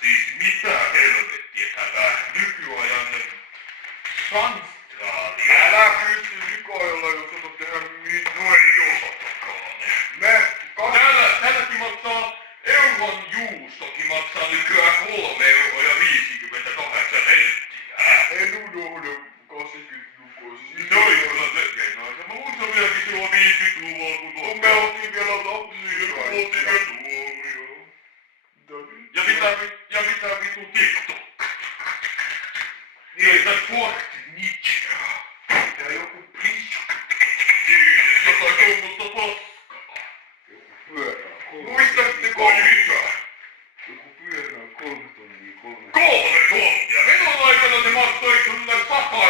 Siis mitä helvettiä tätä nykyajan sanstraali? Älä pysty nikoilla, jos otat tehdä mitään. No ei osatakaan. Tälläkin maksaa euron juustokin maksaa nykyään 3,58 €. En unohda 80 lukuisia. Noin, kun on legendaarista. Mä muistan vieläkin silloin 50-luvulla, kun me oltiin vielä lapsia. Ja pitää vitun TikTok. Niin, että Fortnite. Ja joku pissu. Niin, jotain tuommoista paskaa. Joku pyörää. Muistatteko mitä? Joku pyörää 3 tonnia 3 tonnia? Minun aikana se maksoi kyllä 100 €.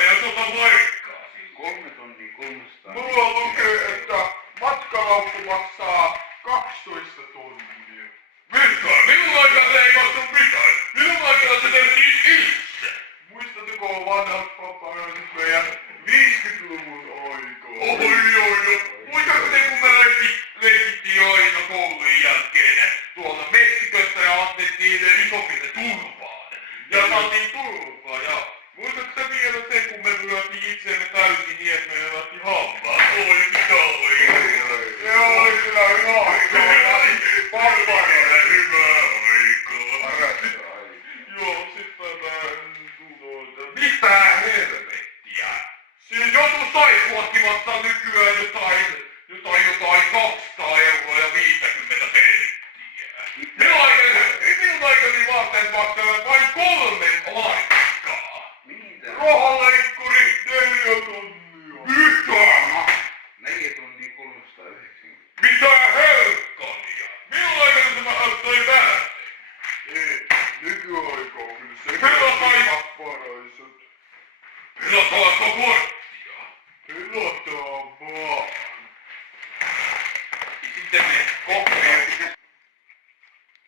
Ja vaikkaa silloin. 3 tonnia 300. Mulla lukee, että matkalaukku maksaa 12 tonnia. Mitä? Minun aikana ei maksa mitään. Minun aikana se tehtiin itse. Muistatteko vanhat paparazit meidän 50-luvun aikaa? Oi. Muistatko te, kun me leikittiin aina koulun jälkeen tuolta Meksikosta ja annettiin isommille turpaan. Ja saatiin turpaa. Ja muistatko te vielä se, kun me lyötiin itseemme täysin niin, että me lyötiin hampaa? Oi, mitä oli? Se oli kyllä hyvä aikaa. Parhainen hyvä aikaa. Joo, sitten mä en tuloita. Mitä helvettiä? Siis joku saippuatkin maksaa nykyään jotain 200 € ja 50 senttiä. Minun aikani vaatteet maksavat vain 3 markkaa. Mitä? Rahaleikkuri 4 tonnia. Mitä? 4 tonnia 390. Mitä helkkania? Minun aikani se maksoi väärin. Ei, nykyaikaa on kyllä se. Pelataan. Paparaiset. Pelataanko korttia? Pelataan vaan. Sitten me kokeen.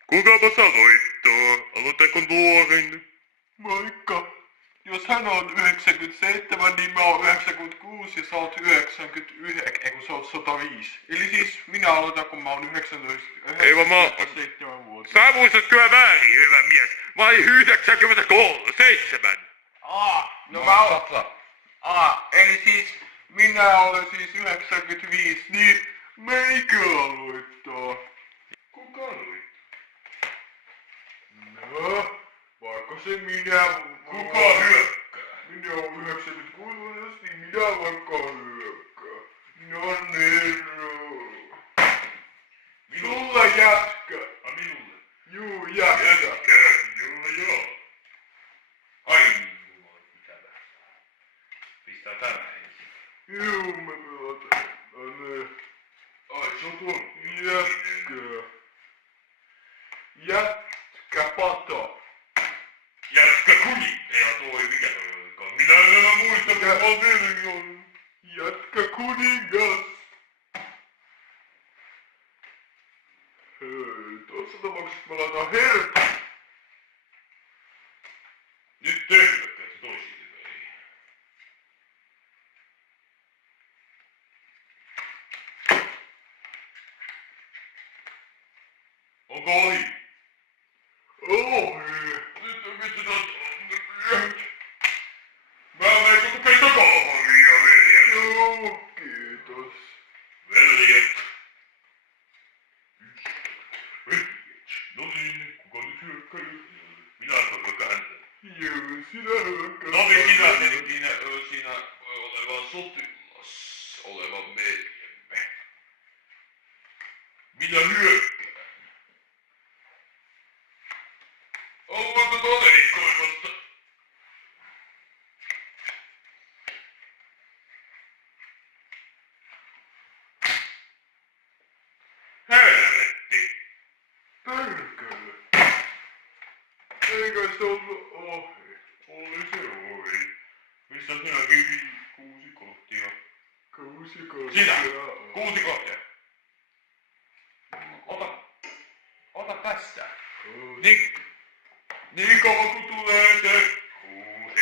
Kukapa soittaa? Aloittako nuorin? Moikka. Jos hän on 97, niin mä oon 96 ja sä oot 99, ei kun sä oot 105. Eli siis minä aloitan, kun mä oon 19, Ei vaan 97 vuotta. Sä muistat kyllä väärin, hyvä mies. Mä olin 93, No mä oon... eli siis minä olen siis 95, niin meikö aloittaa? Kuka aloittaa? No, vaikka se minä... Kuka hyökkää? Minä oon 96, niin minä vaikka hyökkää. No Nero. Sulla jätkä. Minulle. Juu, jätkä. Joo. Ai, minulla on ikävä. Pistää tämä ensin. Juu, mä pelataan. Ai, se on tuolla. Jätkä. Jätkä pato. Jätkä kuninkeja toi, mikä toi olikaan? Minä en enää muista, kun mä oon tietenkin ollut. Jätkä kuningas. Hei, tuossa tapauksessa mä laitan herkku. Nyt te hyökkäätte toisiin väliin. Onko ohi? Ohi. Mä menen kokeen takahommia, veljet. Joo, kiitos. Veljet. No niin, kuka nyt hyökkää? Minä sanon vaikka hänelle. Joo, sinä hyökkäät. No niin, minä tietenkin siinä oleva sotilas, oleva veljemme. Minä hyökkään. Ollaanko todelikoimasta? Helvetti! Perkele. Eikö se ollut ohi? Oli se ohi. Missä sinäkin 6 kohtia? 6 kohtaa. Sinä! 6 kohtia! Ota tästä. Niin kauan kun tulee se 6.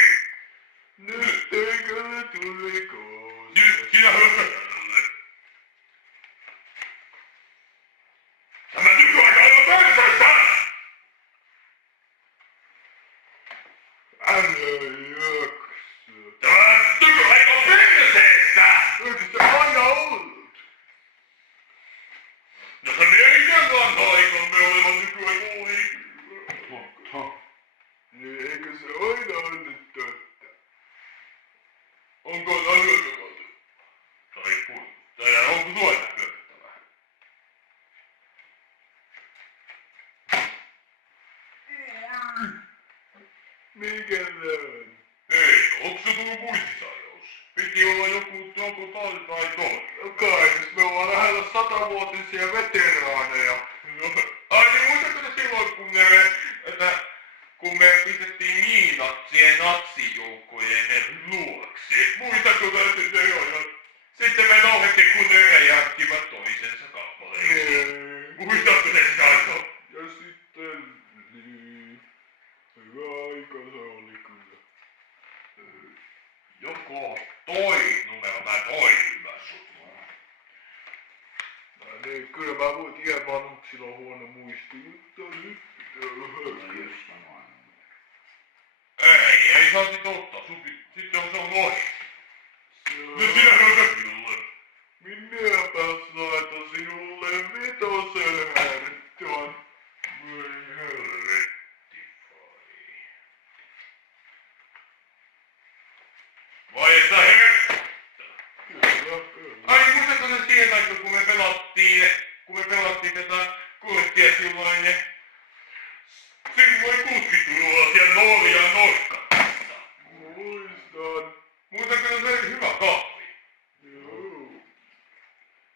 Nyt eikö tuli 6. Nyt sinä hyökkää tälle. Tämä nykyaika on perseestä! Mikä se on? Hei, onks se tullut muistisairaus? Piti olla joku talli tai toi. No kai, siis me ollaan lähellä 100-vuotisia veteraaneja. No, ai niin muistatko te silloin kun me pistettiin miinat siihen natsijoukkojen luokse? Muistatko te sitä jo? Sitten me nauhettiin kun ne räjähtivät toisensa kappaleiksi. Muistatko te sitä jo? Ja sitten... Niin, hyvä aika se oli kyllä. Joko toi numero tai toi hyvä suttu? Niin, kyllä mä voin tiedä vanhuksilla on huono muisti, mutta nyt pitää No just samoin. Ei saa sit ottaa. Sitten on se on noin. Nyt sinä laitat minulle. Minäpäs laitan sinulle vitosen härtön. Voi helvetti vai että herra! Kyllä. Ai muistatko sen siihen aikaan kun me pelattiin tätä korttia silloin kuskittu tuolla siellä Norjan nokkarissa? Muistan. Muistatko se oli hyvä kahvi? Joo.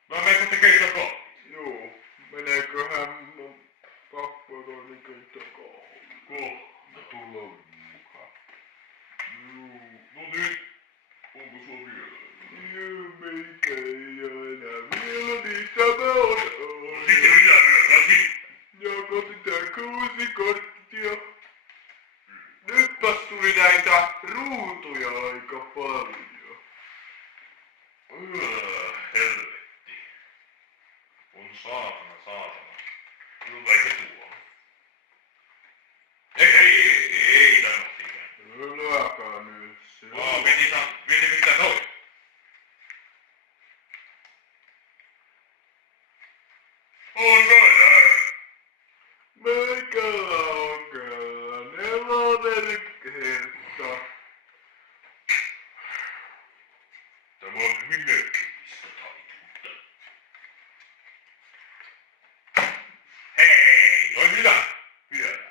Mä menen tekemään sitä kahvia. Joo. Meneeköhän mun papparoini keittokauhuun? Kohta. Tullaan mukaan. No nyt, onko sulla vielä? Joo, meikä ei oo enää vielä niitä mä oon. Sitten minä yökäsin. Joko sitä 6 korttia? Nytpäs tuli näitä ruutuja aika paljon. Helvetti. On saatana. Tuleeko tuo? Ei tarvitsikään. Äläkä nyt se. Veti pistää toi. Onko Meikällä on kyllä 4 kertaa. Tämä on hyvin merkillistä taituutta. Hei, oi hyvä.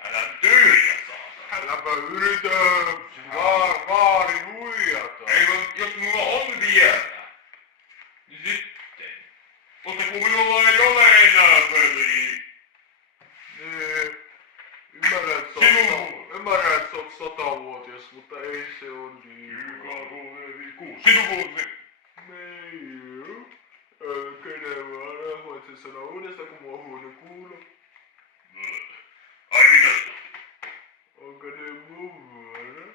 Älä nyt yritä saatana. Äläpä yritä vaari huijata. Ei, jos mulla on vielä, niin sitten. Mutta kun minulla ei ole enää peliä. Niin. Ymmärrän, että sä oot 100-vuotias, mutta ei se on niin. Sinun se. Niin. Kenen vaan voit sen sanoa uudestaan, kun mua huono kuulla. Ai mitä? Onko ne mun vuoro?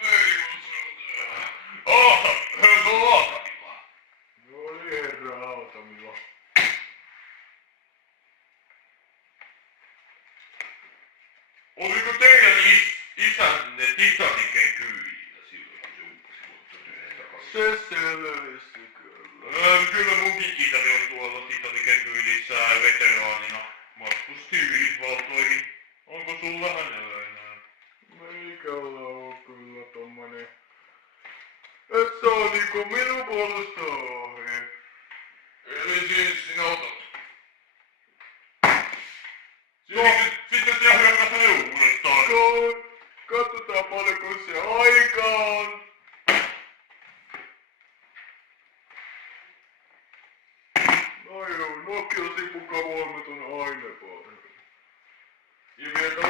Ei mun se on Laatamilla. No oli herra Hautamilla. Oliko teidän isänne Titanicen kyydillä silloin, kun se upposi vuotta 1902? Se selvisi kyllä. Kyllä munkin isäni on tuolla Titanicen kyydissä veteraanina. Matkusti Yhdysvaltoihin. Onko sulla hänellä enää? Meikällä on kyllä tommonen... Et saa niinku minun puolesta ohi. Eli siis sinä otat. Sitten sinä hyökkät ne uudestaan. Katsotaan paljonko se aika on. No joo, Nokia-sipukka 3 on aina parhain. Ja vielä